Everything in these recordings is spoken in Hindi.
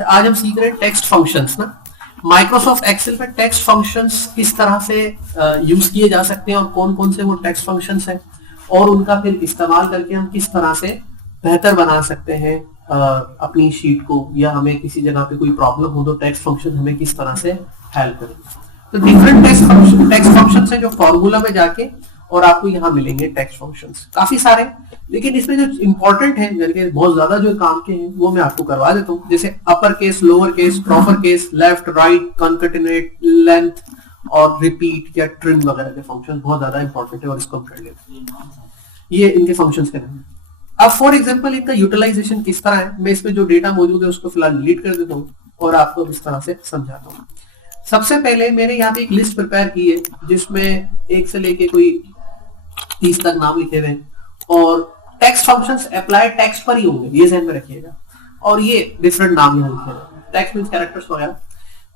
आज हम सीख रहे हैं टेक्स्ट फंक्शंस ना। माइक्रोसॉफ्ट एक्सेल पे टेक्स्ट फंक्शंस किस तरह से यूज किए जा सकते हैं और कौन कौन से वो टेक्स्ट फंक्शंस हैं और उनका फिर इस्तेमाल करके हम किस तरह से बेहतर बना सकते हैं अपनी शीट को, या हमें किसी जगह पे कोई प्रॉब्लम हो तो टेक्स्ट फंक्शन हमें किस तरह से हेल्प करें। तो डिफरेंट टेक्स्ट फंक्शंस हैं जो फॉर्मूला में जाके और आपको यहाँ मिलेंगे टेक्स्ट फंक्शंस काफी सारे, लेकिन इसमें जो इंपॉर्टेंट है यानी कि बहुत ज्यादा जो काम के हैं वो मैं आपको करवा देता हूँ। जैसे upper case, lower case, proper case, left, right, concatenate, length और रिपीट या ट्रिम वगैरह के फंक्शन बहुत ज्यादा इंपॉर्टेंट है और इसको हम कर लेते हैं। ये इनके फंक्शंस के नाम है। अब फॉर एग्जांपल इनका यूटिलाइजेशन किस तरह है, मैं इसमें जो डेटा मौजूद है उसको फिलहाल डिलीट कर देता हूँ और आपको इस तरह से समझाता हूँ। सबसे पहले मैंने यहाँ पे एक लिस्ट प्रिपेयर की है जिसमें 1 से लेके कोई 30 तक नाम लिखे हुए और टेक्स्ट फंक्शंस अप्लाई टेक्स्ट पर ही होंगे, ये ध्यान में रखिएगा। और ये डिफरेंट नाम यहाँ लिखे हुए, टेक्स्ट मींस कैरेक्टर्स वगैरह।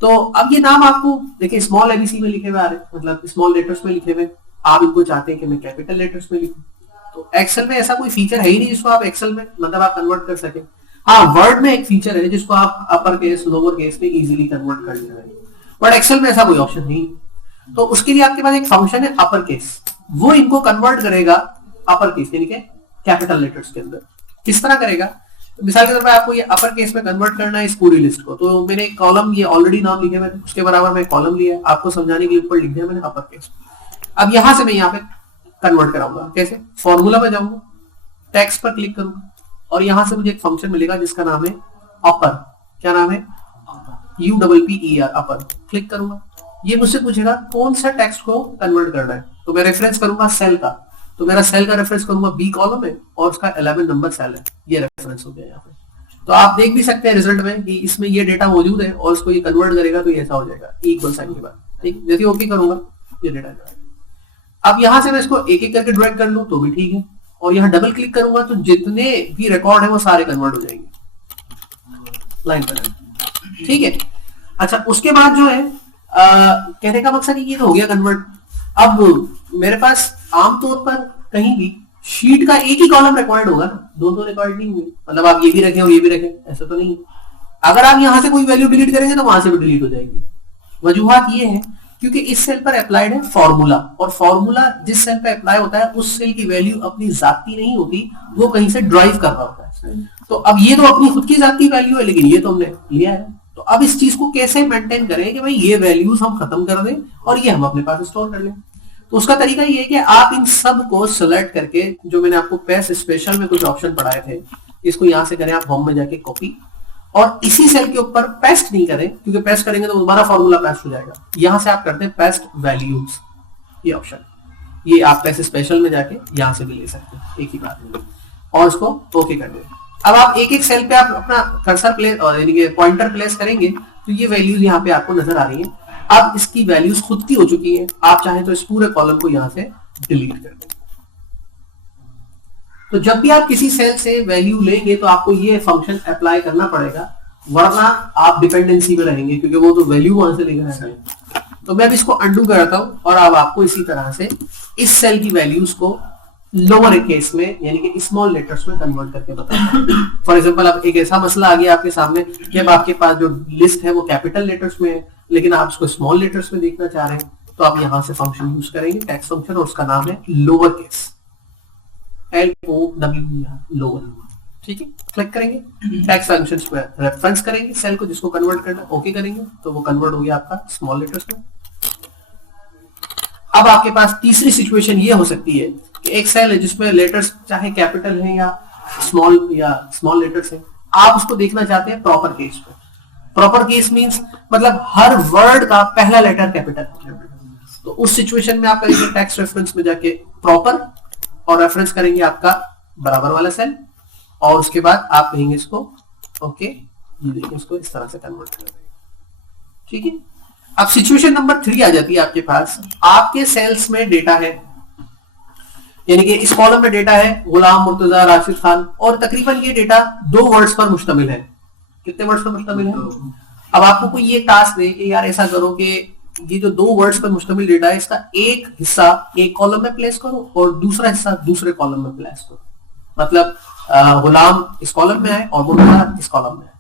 तो अब ये नाम आपको देखिए स्मॉल एबीसी में लिखे हुए आ रहे हैं, मतलब स्मॉल लेटर्स में लिखे हुए। आप इनको चाहते हैं कि मैं कैपिटल लेटर्स में लिखूं, तो एक्सेल में ऐसा कोई फीचर है ही नहीं जिसको आप एक्सेल में मतलब आप कन्वर्ट कर सके। हाँ, वर्ड में एक फीचर है जिसको आप अपर केस, लोअर केस में इजीली कन्वर्ट कर ले, बट एक्सेल में ऐसा कोई ऑप्शन नहीं। तो उसके लिए आपके पास एक फंक्शन है अपर केस, वो इनको कन्वर्ट करेगा अपर केस यानी कि कैपिटल लेटर्स के अंदर। किस तरह करेगा, तो मिसाल के तौर पर आपको ये अपर केस में कन्वर्ट करना है इस पूरी लिस्ट को। तो मैंने एक कॉलम, ये ऑलरेडी नाम लिखे हुए उसके बराबर मैं कॉलम लिया, आपको समझाने के लिए ऊपर लिख दिया मैंने अपर केस। अब यहां से मैं यहाँ पे कन्वर्ट कराऊंगा। कैसे, फॉर्मूला में जाऊंगा, टेक्स्ट पर क्लिक करूंगा और यहां से मुझे एक फंक्शन मिलेगा जिसका नाम है अपर। क्या नाम है? UPPER, अपर। क्लिक करूंगा, ये मुझसे पूछेगा कौन सा टेक्स्ट को कन्वर्ट करना है, तो मैं रेफरेंस करूंगा सेल का। तो मेरा सेल का रेफरेंस करूंगा बी कॉलम है और उसका 11 नंबर सेल है, ये रेफरेंस हो गया यहाँ पे। तो आप देख भी सकते हैं रिजल्ट में कि इसमें ये डेटा मौजूद है और उसको ये कन्वर्ट करेगा तो ये ऐसा हो जाएगा इक्वल साइन के बाद। ठीक, जैसे ओके करूंगा ये डेटा जाएगा। अब यहां से मैं इसको एक एक करके ड्रैग कर लूं तो भी ठीक है, और यहाँ डबल क्लिक करूंगा तो जितने भी रिकॉर्ड है वो सारे कन्वर्ट हो जाएंगे लाइन पर। ठीक है, अच्छा उसके बाद जो है कहने का मकसद ये तो हो गया कन्वर्ट। अब मेरे पास आमतौर पर कहीं भी शीट का एक ही कॉलम रिक्वायर्ड होगा ना, दो रिकॉर्ड नहीं हुए, मतलब आप ये भी रखें और ये भी रखें, ऐसा तो नहीं। अगर आप यहां से कोई वैल्यू डिलीट करेंगे तो वहां से भी डिलीट हो जाएगी। वजूहात ये है क्योंकि इस सेल पर अप्लाइड है फॉर्मूला, और फॉर्मूला जिस सेल पे अप्लाई होता है उस सेल की वैल्यू अपनी जाती नहीं होती, वो कहीं से ड्राइव कर रहा होता है। तो अब ये तो अपनी खुद की जाती वैल्यू है, लेकिन ये तो हमने लिया है। तो अब इस चीज को कैसे मेंटेन करें कि भाई ये वैल्यूज हम खत्म कर दें और ये हम अपने पास स्टोर कर लें। तो उसका तरीका ये है कि आप इन सब को सिलेक्ट करके, जो मैंने आपको पेस्ट स्पेशल में कुछ ऑप्शन पढ़ाए थे, इसको यहां से करें आप होम में जाके कॉपी, और इसी सेल के ऊपर पेस्ट नहीं करें क्योंकि पेस्ट करेंगे तो दोबारा फॉर्मूला पेस्ट हो जाएगा। यहां से आप करते हैं पेस्ट वैल्यूज, ये ऑप्शन, ये आप पेस्ट स्पेशल में जाके यहां से भी ले सकते हैं एक ही बात में, और इसको ओके कर दें। अब आप एक एक सेल पे आप अपना कर्सर प्लेस यानी कि पॉइंटर प्लेस करेंगे तो ये वैल्यूज यहाँ पे आपको नजर आ रही हैं। अब इसकी वैल्यूज खुद की हो चुकी हैं, आप चाहें तो इस पूरे कॉलम को यहां से डिलीट कर दें। तो जब भी आप किसी सेल से वैल्यू लेंगे तो आपको ये फंक्शन अप्लाई करना पड़ेगा, वरना आप डिपेंडेंसी में रहेंगे क्योंकि वो तो वैल्यू वहां से लेकर आएंगे। तो मैं अब इसको अंडू करता हूं और अब आपको इसी तरह से इस सेल की वैल्यूज को लोअर केस में यानी कि स्मॉल लेटर्स में कन्वर्ट करके बताऊंगा। फॉर एग्जांपल अब एक ऐसा मसला आ गया आपके सामने कि अब आपके पास जो लिस्ट है वो कैपिटल लेटर्स में है, लेकिन आप उसको स्मॉल लेटर्स में देखना चाह रहे हैं, तो आप यहां से फंक्शन यूज करेंगे, टेक्स्ट फंक्शन, और उसका नाम है लोअर केस, LOW, लोअर। ठीक है, क्लिक करेंगे, टेक्स्ट फंक्शंस पे रेफरेंस करेंगे सेल को जिसको कन्वर्ट करना, ओके करेंगे तो वो कन्वर्ट हो गया आपका स्मॉल लेटर्स में। अब आपके पास तीसरी सिचुएशन ये हो सकती है कि एक सेल है जिसमें लेटर्स चाहे कैपिटल है या स्मॉल लेटर्स है, आप उसको देखना चाहते हैं प्रॉपर केस पे। प्रॉपर केस मींस मतलब हर वर्ड का पहला लेटर कैपिटल। तो उस सिचुएशन में आप करेंगे टेक्स्ट रेफरेंस में जाके प्रॉपर और रेफरेंस करेंगे आपका बराबर वाला सेल, और उसके बाद आप कहेंगे इसको ओके, ये देखिए इसको इस तरह से कन्वर्ट कर देंगे। ठीक है, अब सिचुएशन नंबर 3 आ जाती है आपके पास। आपके सेल्स में डेटा है, यानी कि इस कॉलम में डेटा है गुलाम, मुर्तजा, राशिद खान, और तकरीबन ये डेटा 2 वर्ड्स पर मुश्तमिल है। कितने वर्ड्स पर मुश्तमिल है? अब आपको कोई ये टास्क दे कि यार ऐसा करो कि ये जो 2 वर्ड्स पर मुश्तमिल डेटा है इसका एक हिस्सा एक कॉलम में प्लेस करो और दूसरा हिस्सा दूसरे कॉलम में प्लेस करो। मतलब गुलाम इस कॉलम में है और मुर्तजा इस कॉलम में है।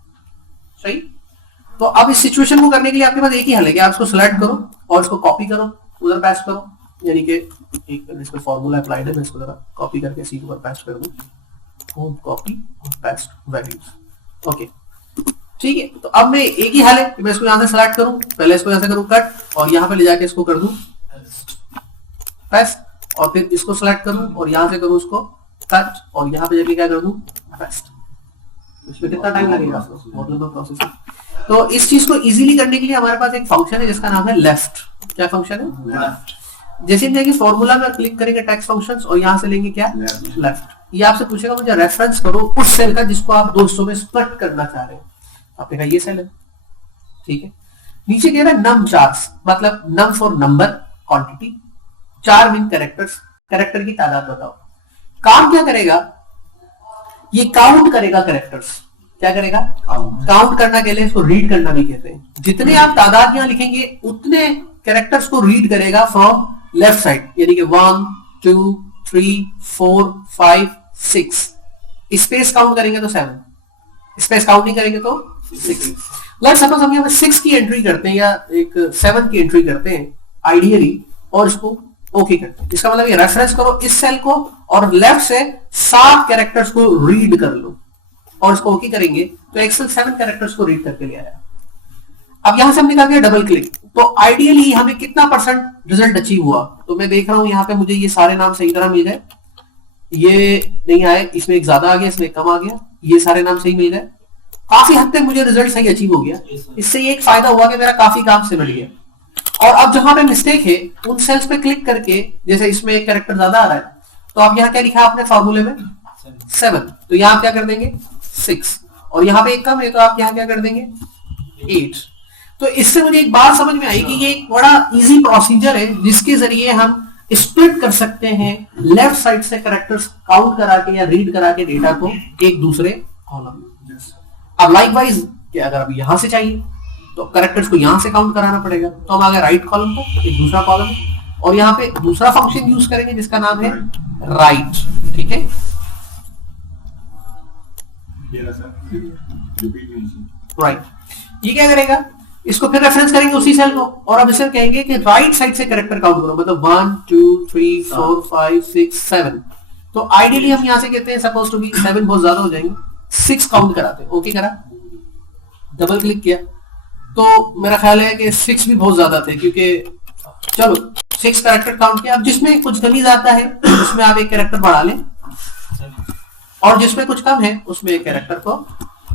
सही। तो अब इस सिचुएशन को करने के लिए आपके पास एक ही हल है कि आप इसको सिलेक्ट करो और इसको कॉपी करो, उधर पेस्ट करो, यानी कि एक इसमें फॉर्मूला अप्लाइड है, मैं इसको जरा कॉपी करके सी पर पेस्ट कर दूं, home copy paste values. Okay ठीक है, तो अब मैं एक ही हल है कि मैं इसको यहां से सिलेक्ट करूं, पहले इसको यहां से करूं कट और यहां पे ले जाके इसको कर दूं पेस्ट, और फिर इसको सिलेक्ट करूं और यहां से करूं उसको कट और यहां पे जाके क्या कर दूं पेस्ट। इसमें कितना टाइम लगेगा? बहुत लंबा प्रोसेस है। तो इस चीज को इजीली करने के लिए हमारे पास एक फंक्शन है जिसका नाम है लेफ्ट। क्या फंक्शन है? लेफ्ट। जैसे हम जाएंगे फॉर्मूला में क्लिक करेंगे टेक्स्ट फंक्शंस और यहां से लेंगे क्या लेफ्ट। ये आपसे पूछेगा मुझे रेफरेंस करो उस सेल का जिसको आप 200 में स्प्लिट करना चाह रहे हैं। आपने कहा ये सेल है, ठीक है। नीचे कह रहा है नम चार्स, मतलब नम फॉर नंबर, क्वांटिटी, चार मीन कैरेक्टर्स, कैरेक्टर की तादाद बताओ। काम क्या करेगा? ये काउंट करेगा कैरेक्टर्स। क्या करेगा? काउंट करना के लिए इसको रीड करना भी कहते हैं। जितने आप तादाद यहां लिखेंगे उतने कैरेक्टर्स को रीड करेगा फ्रॉम लेफ्ट साइड, यानी कि 1 2 3 4 5 6। स्पेस काउंट करेंगे तो 7, स्पेस काउंट नहीं करेंगे तो 6। लेट्स सपोज हम यहाँ पे 6 की एंट्री करते हैं या एक 7 की एंट्री करते हैं आइडियली, और इसको ओके करते हैं। इसका मतलब ये रेफरेंस करो इस सेल को और लेफ्ट से 7 कैरेक्टर्स को रीड कर लो और इसको ओके करेंगे तो एक्सेल 7 कैरेक्टर्स को रीड करके ले आया। अब यहां से हमने कर दिया डबल क्लिक, तो आइडियली हमें कितना परसेंट रिजल्ट अचीव हुआ? तो मैं देख रहा हूं यहाँ पे मुझे ये सारे नाम सही तरह मिल गए, ये नहीं आए, इसमें एक ज्यादा आ गया, इसमें कम आ गया, ये सारे नाम सही मिल गए, काफी हद तक मुझे रिजल्ट सही अचीव हो गया। इससे ये एक फायदा हुआ कि मेरा काफी काम सिमट गया। और अब जहां पे मिस्टेक है उन सेल्स पे क्लिक करके, जैसे इसमें एक कैरेक्टर ज्यादा आ रहा है तो आप यहाँ क्या लिखा आपने फॉर्मूले में 7, तो यहाँ क्या कर देंगे 6, और यहाँ पे एक कम है तो आप यहाँ क्या कर देंगे 8। तो इससे मुझे एक बात समझ में आई कि ये एक बड़ा इजी प्रोसीजर है जिसके जरिए हम स्प्लिट कर सकते हैं लेफ्ट साइड से कैरेक्टर्स काउंट करा के या रीड करा के डेटा को एक दूसरे कॉलम। अब लाइकवाइज कि अगर अब यहां से चाहिए तो कैरेक्टर्स को यहां से काउंट कराना पड़ेगा, तो हम आ गए राइट कॉलम को, एक दूसरा कॉलम, और यहां पे दूसरा फंक्शन यूज करेंगे जिसका नाम है राइट। ठीक है, राइट। ये क्या करेगा? इसको फिर रेफरेंस करेंगे उसी सेल को और अब इसे कहेंगे कि राइट साइड से कैरेक्टर काउंट करो, मतलब 1 2 3 4 5 6 7। तो आइडियली हम यहां से कहते हैं सपोज टू बी 7 बहुत ज्यादा हो जाएंगे, 6 काउंट कराते हैं। ओके करा, डबल क्लिक किया तो मेरा ख्याल है कि 6 भी बहुत ज्यादा थे, क्योंकि चलो 6 कैरेक्टर काउंट किया। अब जिसमें कुछ कमी आता है उसमें आप एक कैरेक्टर बढ़ा लें और जिसमें कुछ कम है उसमें एक कैरेक्टर को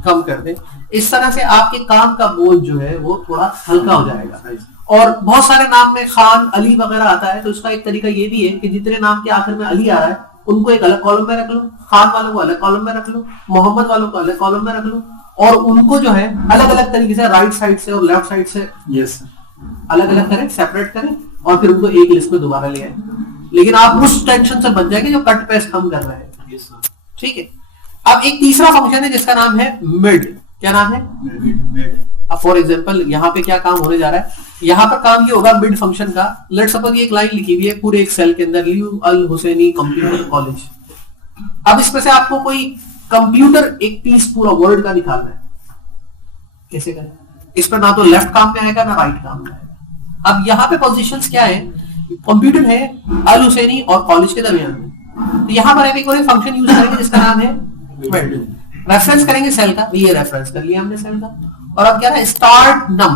कम कर दें। इस तरह से आपके काम का बोझ जो है वो थोड़ा हल्का हो जाएगा। और बहुत सारे नाम में खान, अली वगैरह आता है, तो इसका एक तरीका ये भी है कि जितने नाम के आखिर में अली आ रहा है उनको एक अलग कॉलम में रख लो, खान वालों को अलग कॉलम में रख लो, मोहम्मद वालों को अलग कॉलम में रख लो, और उनको जो है अलग अलग तरीके से राइट साइड से और लेफ्ट साइड से अलग अलग करें, सेपरेट करें, और फिर उनको एक लिस्ट में दोबारा ले आए। लेकिन आप उस टेंशन से बच जाएंगे जो कट पेस्ट हम कर रहे हैं। ठीक है, अब एक तीसरा फंक्शन है जिसका नाम है मिड। क्या नाम है? मिड। अब फॉर एग्जांपल यहाँ पे क्या काम होने जा रहा है, यहाँ पर काम ये होगा मिड फंक्शन का। लेट्स सपोज ये एक लाइन लिखी हुई है पूरे एक सेल के अंदर, लियू अल हुसैनी कंप्यूटर कॉलेज। अब इसमें से आपको कोई कंप्यूटर एक पीस पूरा वर्ड का निकालना है, कैसे करें? इस पर ना तो लेफ्ट काम में आएगा ना राइट काम में आएगा। अब यहाँ पे पोजीशंस क्या है? कंप्यूटर है अल हुसैनी और कॉलेज के दरमियान में, तो यहाँ पर एक और फंक्शन यूज करेंगे जिसका नाम है मिड। रेफरेंस करेंगे सेल का, ये रेफरेंस कर लिया हमने सेल का। और अब क्या है? स्टार्ट नम,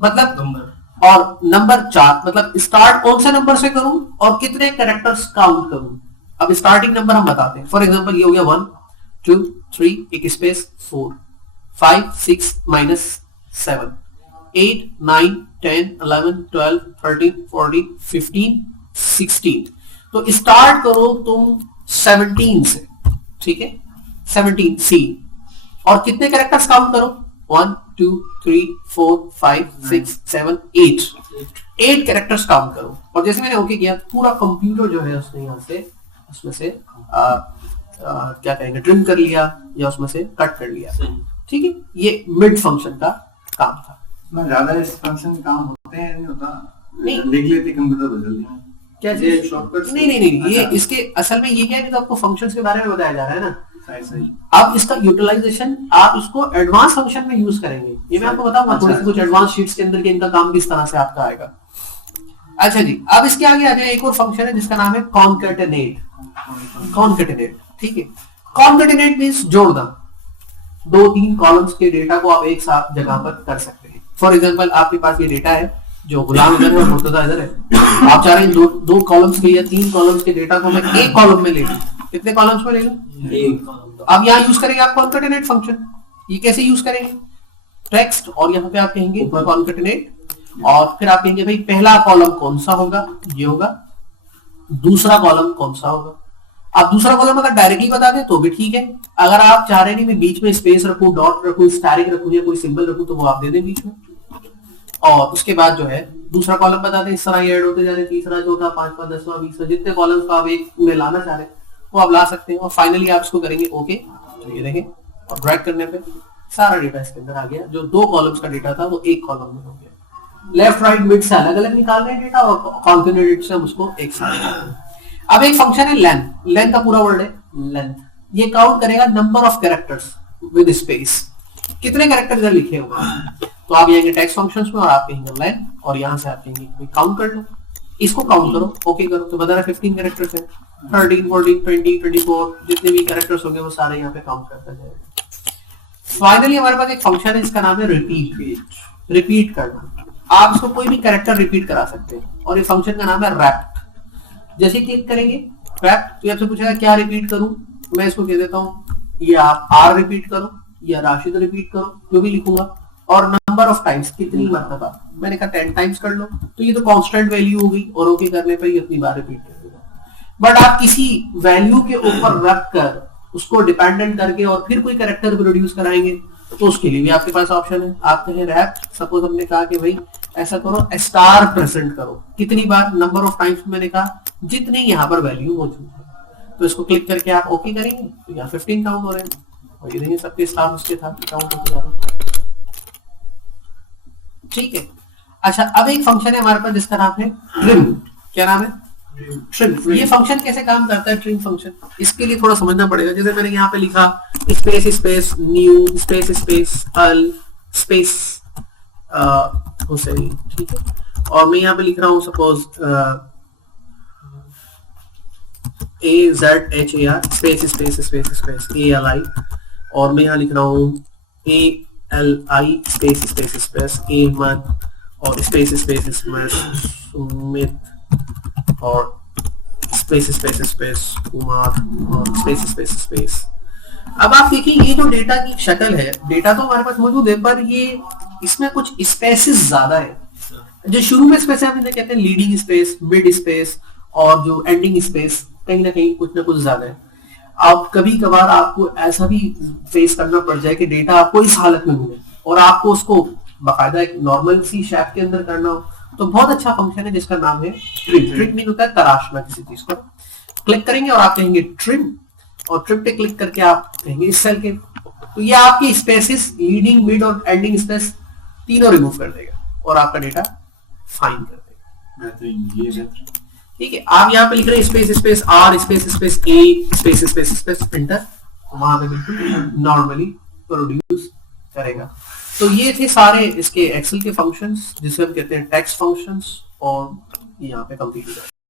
मतलब नंबर, और नंबर 4, मतलब स्टार्ट कौन से नंबर से करूं और कितने कैरेक्टर्स काउंट करूं। अब स्टार्टिंग नंबर हम बताते हैं। फॉर एग्जांपल ये हो गया 1 2 3 एक स्पेस 4 5 6 -7 8 9 10 11 12 13 14 15 16। तो स्टार्ट करो तुम 17 से, ठीक है, 17 सी, और कितने कैरेक्टर्स काउंट करो? 1 2 3 4 5 6 7 8 कैरेक्टर्स काउंट करो। और जैसे मैंने ओके किया, पूरा कंप्यूटर जो है उसने यहाँ से उसमें से क्या कहेंगे ट्रिम कर लिया या उसमें से कट कर लिया। ठीक है, ये मिड फंक्शन का काम था। ज्यादा इस फंक्शन काम होते हैं नहीं होता? नहीं, देख लेते कंप्यूटर तो जल्दी क्या ये शॉर्टकट? नहीं, ये इसके असल में ये क्या है कि तो आपको फंक्शंस के बारे में बताया जा रहा है ना, सही अब इसका यूटिलाइजेशन आप इसको एडवांस फंक्शन में यूज करेंगे, ये मैं आपको बताऊंगा थोड़ी सी कुछ एडवांस शीट्स के अंदर के इनका काम किस तरह से आपका आएगा। अच्छा जी, अब इसके आगे आ जाए, एक और फंक्शन है जिसका नाम है कॉन्केटेनेट। कॉन्केटेनेट, ठीक है। कॉन्केटेनेट मींस जोड़ना, 2-3 कॉलम्स के डेटा को आप एक साथ जगह पर कर सकते हैं। फॉर एग्जांपल आपके पास ये डेटा है जो गुलाम इधर है और मुर्तजा इधर है, आप चाह रहे हैं दो कॉलम्स के या 3 कॉलम्स के डेटा को मैं एक कॉलम में ले लूं। कितने कॉलम्स में ले लूं? एक। तो अब यहाँ यूज करेंगे आप कॉन्केटेनेट फंक्शन। ये कैसे यूज करेंगे? टेक्स्ट और यहाँ पे आप कहेंगे कॉन्केटेनेट, और फिर आप कहेंगे भाई पहला कॉलम कौन सा होगा, ये होगा, दूसरा कॉलम कौन सा होगा। आप दूसरा कॉलम अगर डायरेक्टली बता दें तो भी ठीक है, अगर आप चाह रहे नहीं मैं बीच में स्पेस रखूं, डॉट रखूं, स्टारिक रखूं या कोई सिंबल रखूं तो वो आप दे दें बीच में। और उसके बाद जो है दूसरा कॉलम बता दें, इस तरह ये ऐड होते जा रहे, तीसरा, चौथा, 5वां, 10वां, 20वां, जितने कॉलम्स को आप एक में लाना चाह रहे हैं वो आप ला सकते हैं। और फाइनली आप इसको करेंगे ओके, तो ये देखें, और ड्रैग करने पे सारा डेटा इसके अंदर आ गया। जो 2 कॉलम्स का डेटा था वो एक कॉलम में हो गया। लेफ्ट राइट मिड से अलग अलग निकाल रहे हैं डेटा और कॉन्केटेनेट से हम उसको एक साथ। अब एक फंक्शन है लेंथ। लेंथ का पूरा वर्ड है लेंथ। ये काउंट करेगा number of characters with space, कितने कैरेक्टर इधर लिखे हुए हैं। तो आप आएंगे टेक्स्ट फंक्शंस में और आप कहेंगे लेंथ, और यहां से आप कहेंगे काउंट कर लो, इसको काउंट करो, ओके करो, तो बता रहा 15 कैरेक्टर्स है, 13, 14, 20, 24 जितने भी कैरेक्टर्स होंगे वो सारे यहाँ पे काउंट करता जाएगा। फाइनली हमारे पास एक फंक्शन है जिसका नाम है रिपीट। रिपीट करना, आप इसको कोई भी कैरेक्टर रिपीट करा सकते हैं, और ये फंक्शन का नाम है रैप्ट। जैसे क्लिक करेंगे रैप्ट तो आपसे पूछेगा क्या रिपीट करूं, मैं इसको कह देता हूं ये आप आर रिपीट करो या राशिद रिपीट करो, जो भी लिखूंगा, और नंबर ऑफ टाइम्स कितनी मरतबा, मैंने कहा 10 टाइम्स कर लो, तो ये तो कांस्टेंट वैल्यू होगी और ओके करने पर ये उतनी बार रिपीट कर देगा। बट आप किसी वैल्यू के ऊपर रख कर उसको डिपेंडेंट करके और फिर कोई कैरेक्टर प्रोड्यूस कराएंगे तो उसके लिए भी आपके पास ऑप्शन है। आप कहें रैप, सपोज हमने कहा कि भाई ऐसा करो स्टार प्रेजेंट करो, कितनी बार, नंबर ऑफ टाइम्स, मैंने कहा जितनी यहाँ पर वैल्यू मौजूद है, तो इसको क्लिक करके आप ओके करेंगे तो यहाँ 15 काउंट हो रहे हैं, और ये देखिए सबके स्टार उसके था काउंट होते जा रहा है, ठीक है। अच्छा, अब एक फंक्शन है हमारे पास जिसका नाम है ट्रिम। क्या नाम है? ट्रिम। ये फंक्शन कैसे काम करता है ट्रिम फंक्शन, इसके लिए थोड़ा समझना पड़ेगा। जैसे मैंने यहाँ पे लिखा space space new space space Al space Hussain, ठीक है, और मैं यहाँ पे लिख रहा हूँ suppose AZHAR space space space space ALI, और मैं यहाँ लिख रहा हूँ ALI space space space Ahmed और स्पेस स्पेस स्पेस सुमित और स्पेस स्पेस स्पेस कुमार और स्पेस स्पेस स्पेस। अब आप देखिए ये जो डेटा की शक्ल है, डेटा तो हमारे पास मौजूद है पर ये इसमें कुछ स्पेसेस ज्यादा है। जो शुरू में स्पेस है हम इन्हें कहते हैं लीडिंग स्पेस, मिड स्पेस, और जो एंडिंग स्पेस कहीं ना कुछ ज्यादा है। अब कभी कभार आपको ऐसा भी फेस करना पड़ जाए कि डेटा आपको इस हालत में मिले और आपको उसको बाकायदा एक नॉर्मल सी शेप के अंदर करना हो, तो बहुत अच्छा फंक्शन है जिसका नाम है ट्रिम। ट्रिम मीन होता है तराशना किसी चीज को। क्लिक करेंगे और आप कहेंगे ट्रिम, और ट्रिम पे क्लिक करके आप कहेंगे इस सेल के, तो ये आपकी स्पेसिस लीडिंग, मिड और एंडिंग स्पेस तीनों रिमूव कर देगा और आपका डेटा फाइन कर देगा। ठीक है, आप यहाँ पे लिख रहे हैं space space R space space A space space space enter, वहां पे बिल्कुल नॉर्मली प्रोड्यूस करेगा। तो ये थे सारे इसके एक्सेल के फंक्शंस जिसे हम कहते हैं टेक्स्ट फंक्शंस, और यहाँ पे कंप्लीट